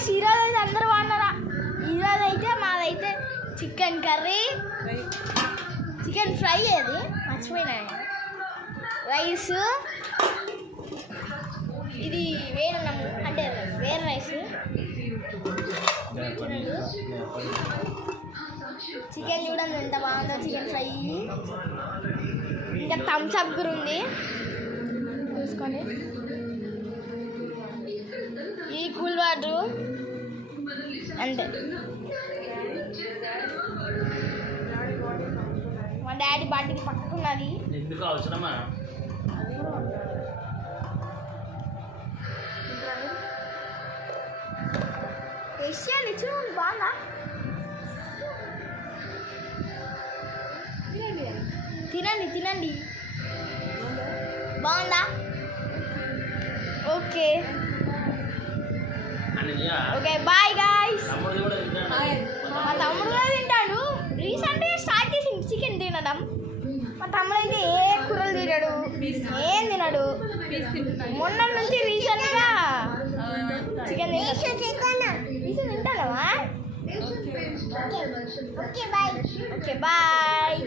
Guys ఈరోజు అయితే అందరూ బాగున్నారా? ఈరోజు అయితే మాదైతే చికెన్ కర్రీ, చికెన్ ఫ్రై, అది మర్చిపోయినా, రైస్, ఇది వేరన్నము అంటే వేరే రైస్, చికెన్ చూడండి ఎంత బాగుందో, చికెన్ ఫ్రై, ఇంకా థమ్స్ అప్ కూడా ఉంది చూసుకోండి. ఈ కూల్ వాటర్ అంతే. మా డాడీ బాటిల్ పట్టుకున్నది. ఎందుకు అవసరమా? ఏషియన్ ఇచ్చిన బాగుందా? తినండి తినండి, బాగుందా? Okay okay bye guys. మా తమ్ముడు కూడా తింటాడు. రీసెంట్గా స్టార్ట్ చేసింది చికెన్ తినడం. మా తమ్ముడు అయితే ఏ కూరలు తినడు, ఏం తినడు. మొన్న నుంచి రీసెంట్గా చికెన్ తింటావా? Okay bye.